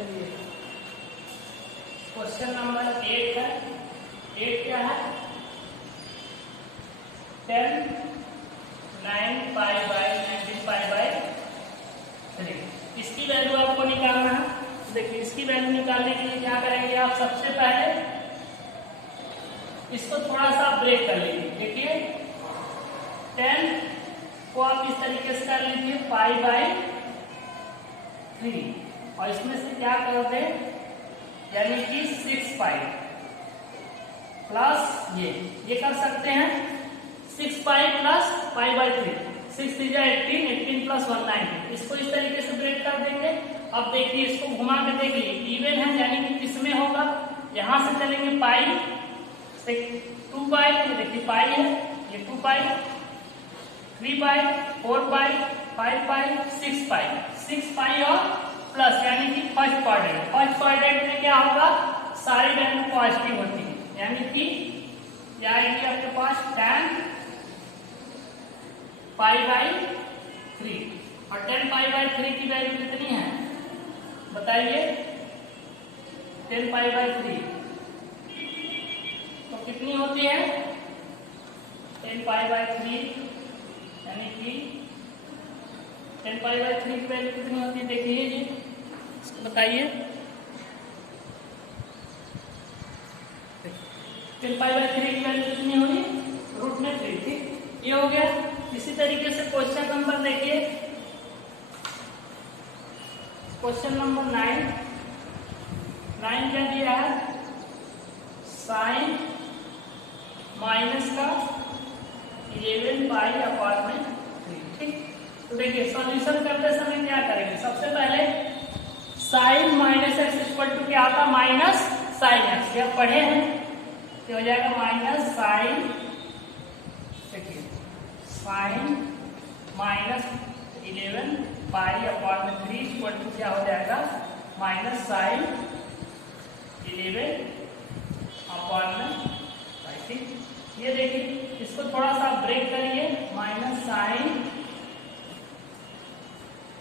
चलिए question number 8 है। 8 क्या है? 10 9 पाई बाई 19 पाई बाई 3। इसकी वैल्यू आपको निकालना है। देखिए इसकी वैल्यू निकालने के लिए क्या करेंगे आप? सबसे पहले इसको थोड़ा सा ब्रेक कर लीजिए। देखिए 10 को आप इस तरीके से कर लीजिए पाई बाई 3 और इसमें से क्या कर दें, यानी कि 6 पाई प्लस ये कर सकते हैं 6 pi plus pi by 3। 6 3 18, 18 plus 1 9। इसको इस तरीके से ब्रेक कर देंगे। अब देखिए इसको घुमा के देख लीजिए, इवन है यानी कि किसमें होगा? यहां से चलेंगे पाई से 2 पाई, देखिए पाई है ये 2 पाई, 3 पाई, 4 पाई, 5 पाई, 6 पाई। 6 पाई और प्लस यानी कि फर्स्ट क्वाड्रेंट। फर्स्ट क्वाड्रेंट में क्या होगा? सारी वैल्यू पॉजिटिव होती है, यानी कि क्या आएगी आपके पास 10 पाई बाई 3। और 10 पाई बाई 3 की वैल्यू कितनी है बताइए? 10 पाई बाई 3 तो कितनी होती है? 10 पाई बाई 3 यानी कि 10 पाई बाई 3 की वैल्यू कितनी होती है? देखिए जी बताइए। 10 पाई बाई 3 की वैल्यू कितनी होगी? रूट में 3। ठीक, ये हो गया। इसी तरीके से क्वेश्चन नंबर देखिए, क्वेश्चन नंबर 9 क्या दिया है? साइन माइनस का 11 पाई अपॉन 3। ठीक, तो देखिए सॉल्यूशन करते समय क्या करेंगे? सबसे पहले sine minus X equal to क्या आता? Minus sine X. या पढ़े हैं तो हो जाएगा माइनस साइन, देखिए sine minus 11 pi upon 3 equal to क्या हो जाएगा? Minus sine 11 upon 5। ठीक, ये देखिए इसको थोड़ा सा ब्रेक करिए। माइनस साइन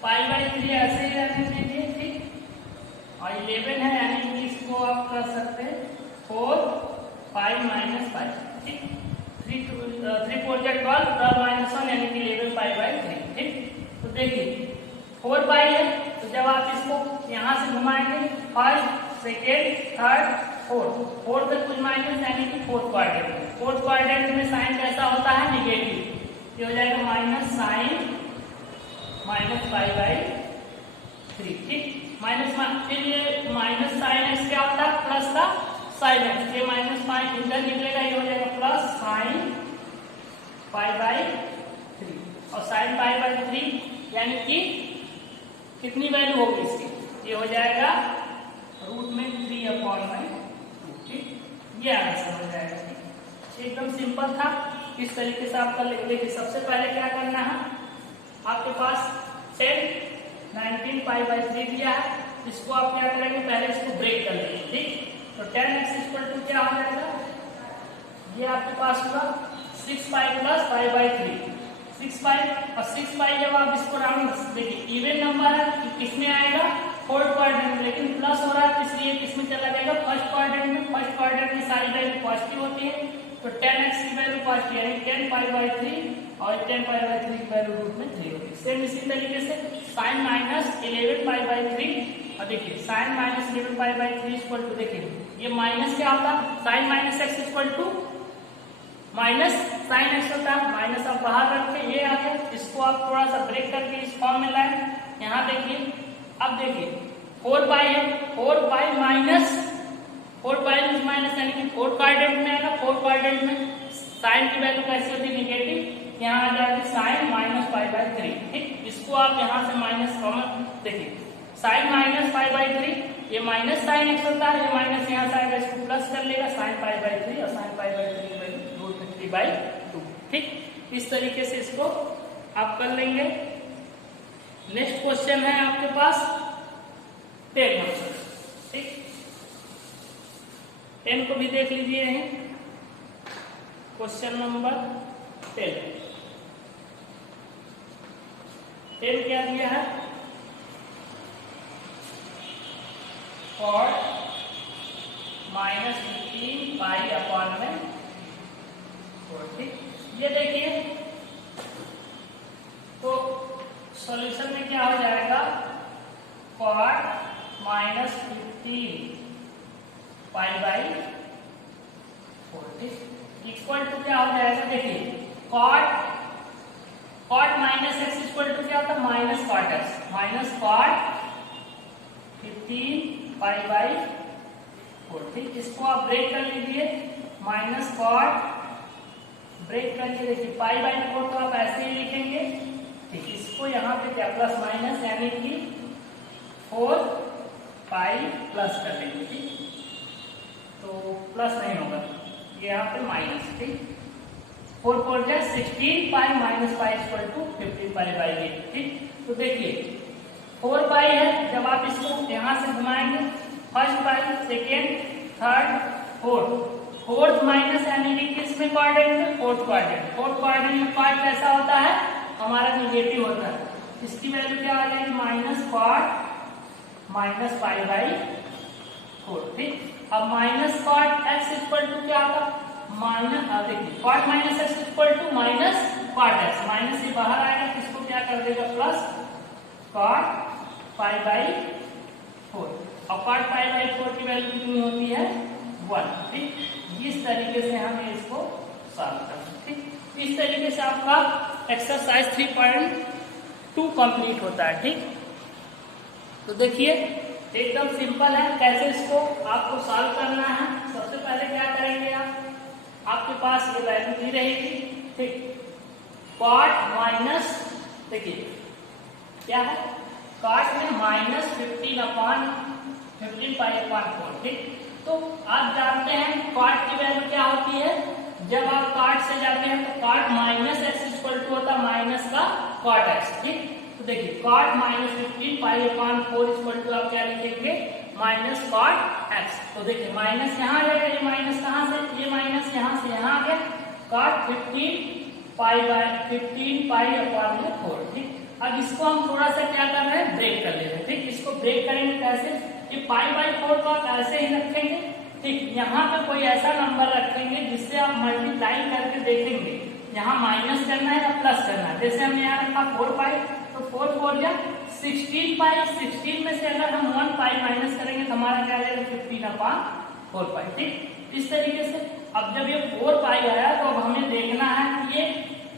पाई बाई 3 ऐसे ही रहने दीजिए। ठीक, और 11 है यानी कि इसको आप कर सकते हैं 4 पाई माइनस पाई। ठीक, 3 4 12 12 माइनस 1 यानी कि 11 पाई बाई 3। ठीक, तो देखिए 4 पाई है तो जब आप इसको यहाँ से घुमाएंगे फर्स्ट सेकेंड थर्ड फोर्थ तक कुछ माइनस यानी कि फोर्थ क्वाड्रेंट। फोर्थ क्वाड्रेंट में साइन कैसा होता है? निगेटिव। ये हो जाएगा minus sine minus pi by 3। ठीक, माइनस फिर ये माइनस साइन एक्स क्या होता है? प्लस का साइन एक्स। ये माइनस पाई इधर निकलेगा, ये हो जाएगा प्लस साइन पाई बाई 3। और साइन पाई बाई 3 यानी कि कितनी वैल्यू होगी इसकी? ये हो जाएगा रूट में 3 अपॉन 2। ठीक, ये आंसर हो जाएगा। एकदम सिंपल था। इस तरीके से आप कर लेंगे। सबसे पहले क्या करना है? आपके पास 10 19 पाई बाई 3 दिया है, इसको आप क्या करेंगे? पहले इसको ब्रेक कर लेंगे। ठीक, तो 10x इक्वल टू क्या हो जाएगा? ये आपके पास होगा 6 पाई प्लस पाई बाई 3। 6 पाई और 6 पाई जब आप इसको राउंड, देखिए इवन नंबर है, किसमें आएगा? फोर्थ क्वाड्रेंट में, लेकिन प्लस हो रहा है इसलिए किसमें चला जाएगा? फर्स्ट क्वाड्रेंट में। फर्स्ट क्वाड्रेंट में सारी वैल्यू पॉजिटिव होती है, तो 10x की वैल्यू पॉजिटिव यानी 10 पाई बाई 3 और 10 पाई बाई 3 की वैल्यू रूट में 3 होगी। सेम इसी तरीके से साइन माइनस 11 पाई बाई 3 और देखिए sine minus 11 pi by 3 equal to, देखिए ये माइनस क्या होता है? Sine minus X equal to minus sine X होता है। माइनस आप बाहर रखें, ये आ गया। इसको आप थोड़ा सा ब्रेक करके इस फॉर्म में लाए। यहाँ देखिए, अब देखिए 4 पाई है, 4 पाई माइनस 4 पाई माइनस यानी कि फोर्थ क्वाड्रेंट में आएगा। फोर्थ क्वाड्रेंट में साइन की वैल्यू कैसी होती है? निगेटिव। यहाँ आ जाएगी साइन माइनस पाई बाई 3। ठीक, इसको आप यहाँ से माइनस कॉमन, देखिए साइन माइनस पाई बाई 3, ये माइनस साइन एक्स होता है, ये माइनस यहाँ से आएगा, इसको प्लस कर लेगा साइन पाई बाई 3 और साइन पाई बाई 3 की वैल्यू रूट में 3 बाई 2। ठीक, इस तरीके से इसको आप कर लेंगे। नेक्स्ट क्वेश्चन है आपके पास 10 नंबर। ठीक, 10 को भी देख लीजिए यहीं। क्वेश्चन नंबर 10 क्या दिया है? कॉट -15 पाई अपॉन में 4। ठीक, ये देखिए तो सॉल्यूशन में क्या हो जाएगा, कॉट -15 पाई बाई 4। ठीक, इक्वल टू क्या हो जाएगा, देखिए cot minus X equal to क्या होता है, minus cot X, minus cot 15 pi by 4। ठीक, इसको आप ब्रेक कर लीजिए, माइनस कॉट ब्रेक करके देखिए पाई बाई 4 तो आप ऐसे ही लिखेंगे। ठीक, इसको यहाँ पे क्या प्लस माइनस यानी कि 4 पाई प्लस कर लेंगे। ठीक, तो प्लस नहीं होगा, ये यहाँ पे माइनस। ठीक, 4 4 जा 16 pi minus pi equal to 15 pi by 8। ठीक, तो देखिए 4 पाई है, जब आप इसको यहाँ से घुमाएंगे फर्स्ट पाई, सेकेंड, थर्ड, फोर्थ माइनस यानी कि किस में क्वाड्रेंट में, फोर्थ क्वाड्रेंट। फोर्थ क्वाड्रेंट में पार्ट कैसा होता है, हमारा निगेटिव होता है, इसकी वैल्यू क्या आ जाएगी, minus cot minus pi by 4। ठीक, अब minus cot X equal to क्या होगा, माइनस, देखिए cot minus X equal to minus cot X, minus से बाहर आएगा तो इसको क्या कर देगा प्लस कॉट पाई बाई 4। और कॉट पाई बाई 4 की वैल्यू कितनी होती है, 1। ठीक, इस तरीके से हमें इसको सॉल्व करना। ठीक, इस तरीके से आपका एक्सरसाइज 3.2 कंप्लीट होता है। ठीक, तो देखिए एकदम सिंपल है, कैसे इसको आपको सॉल्व करना है। सबसे पहले क्या करेंगे आप, आपके पास ये वैल्यू दी रहेगी। ठीक, कॉट माइनस, देखिए क्या है, कॉट में -15 पाई अपॉन 4। ठीक, तो आप जानते हैं कॉट की वैल्यू क्या होती है, जब आप कॉट से जाते हैं तो cot minus X equal to होता है माइनस का कॉट एक्स। ठीक, तो देखिए cot -15 pi upon 4 equal to आप क्या लिखेंगे, माइनस कॉट एक्स। तो देखिए माइनस यहाँ आ जाएगा, ये माइनस कहाँ से, ये माइनस यहाँ से यहाँ आ गया, कॉट 15 पाई अपॉन में 4। ठीक, अब इसको हम थोड़ा सा क्या कर रहे हैं, ब्रेक कर ले रहे हैं। ठीक, इसको ब्रेक करेंगे कैसे, कि पाई बाई 4 को आप ऐसे ही रखेंगे। ठीक, यहाँ पे कोई ऐसा नंबर रखेंगे जिससे आप मल्टीप्लाई करके देखेंगे यहाँ माइनस करना है या प्लस करना है। जैसे हमने यहाँ रखा 4 पाई, तो 4 4 या 16 पाई, 16 में से अगर हम 1 पाई माइनस करेंगे तो हमारा क्या आएगा, 15 अपॉन 4 पाई। ठीक, इस तरीके से अब जब ये 4 पाई आया तो अब हमें देखना है कि ये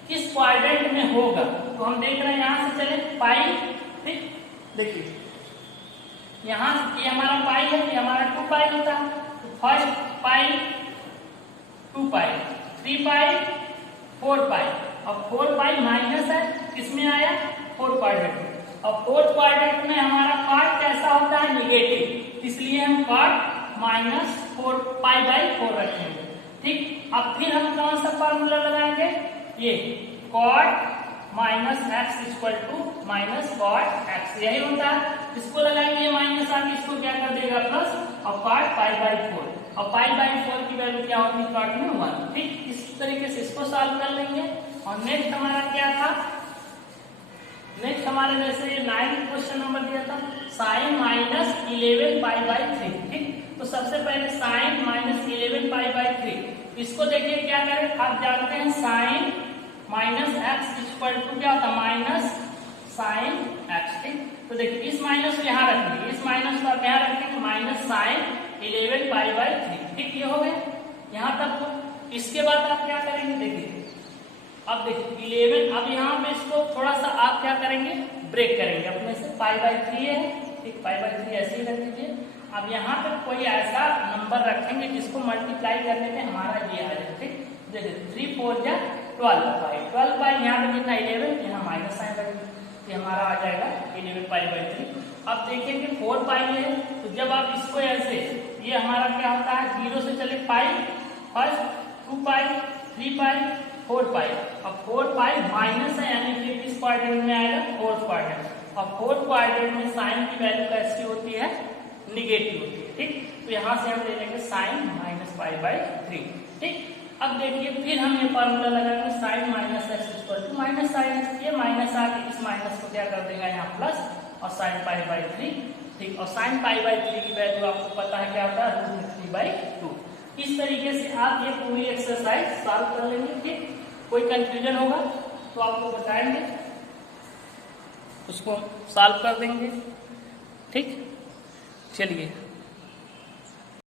किस क्वाड्रेंट में होगा। तो हम देख रहे हैं यहाँ से चले पाई। ठीक, देखिए यहाँ ये हमारा पाई है, ये हमारा 2 पाई होता है। तो फर्स्ट पाई 2 पाई, 3 पाई 4 पाई, अब 4 पाई माइनस है, किसमें आया, 4 क्वाड्रेंट में। अब 4 क्वाड्रेंट में हमारा कॉट कैसा होता है, निगेटिव, इसलिए हम कॉट -4 पाई बाई 4 रखेंगे। ठीक, अब फिर हम कौन सा फॉर्मूला लगाएंगे, ये cot minus X equal to minus cot X, यही होता है। इसको लगाएंगे, ये माइनस आके इसको क्या कर देगा प्लस, और कॉट पाई बाई 4, और पाई बाई 4 की वैल्यू क्या होगी, कॉट में 1। ठीक, इस तरीके से इसको सॉल्व कर लेंगे। और नेक्स्ट हमारा क्या था, नेक्स्ट हमारे जैसे 9 क्वेश्चन नंबर दिया था, साइन -11 पाई बाई 3। ठीक, तो सबसे पहले साइन -11 पाई बाई 3, इसको देखिए क्या करें, आप जानते हैं sine minus X equal to क्या होता है, माइनस साइन एक्स। ठीक, तो देखिए इस माइनस को यहाँ रखेंगे, इस माइनस को आप यहाँ रखेंगे, माइनस साइन 11 पाई बाई 3। ठीक, ये हो गया यहाँ तक तो। इसके बाद आप क्या करेंगे, देखिए अब देखिए 11, अब यहाँ पे इसको थोड़ा सा आप क्या करेंगे, ब्रेक करेंगे अपने से, पाई बाई 3 है। ठीक, पाई बाई 3 ऐसे ही रख दीजिए। अब यहाँ पे कोई ऐसा नंबर रखेंगे जिसको मल्टीप्लाई करने में हमारा ये आ जाए। ठीक, देखिए 3 4 या 12 पाई, 12 पाई यहाँ पे कितना 11, यहाँ माइनस साइन लगेगा, ये हमारा आ जाएगा 11 पाई बाई 3। अब देखेंगे 4 पाई है, तो जब आप इसको ऐसे, ये हमारा क्या होता है, 0 से चले पाई, फर्स्ट 2 पाई, 3 पाई, 4 पाई। अब 4 पाई माइनस है, यानी कि किस क्वाड्रेंट में आएगा, फोर्थ क्वाड्रेंट। अब फोर्थ क्वाड्रेंट में साइन की वैल्यू कैसी होती है, निगेटिव होती है। ठीक, तो यहाँ से हम ले लेंगे साइन माइनस पाई बाई 3। ठीक, अब देखिए फिर हम ये फॉर्मूला लगाएंगे, sine minus X equal to minus sine X, ये माइनस आके इस माइनस को क्या कर देगा यहाँ प्लस, और साइन पाई बाई 3 ठीक। और साइन पाई बाई 3 की वैल्यू आपको पता है क्या होता है, √3/2। इस तरीके से आप ये पूरी एक्सरसाइज सॉल्व कर लेंगे। ठीक, कोई कंफ्यूजन होगा तो आपको बताएंगे, उसको सॉल्व कर देंगे। ठीक, चलिए।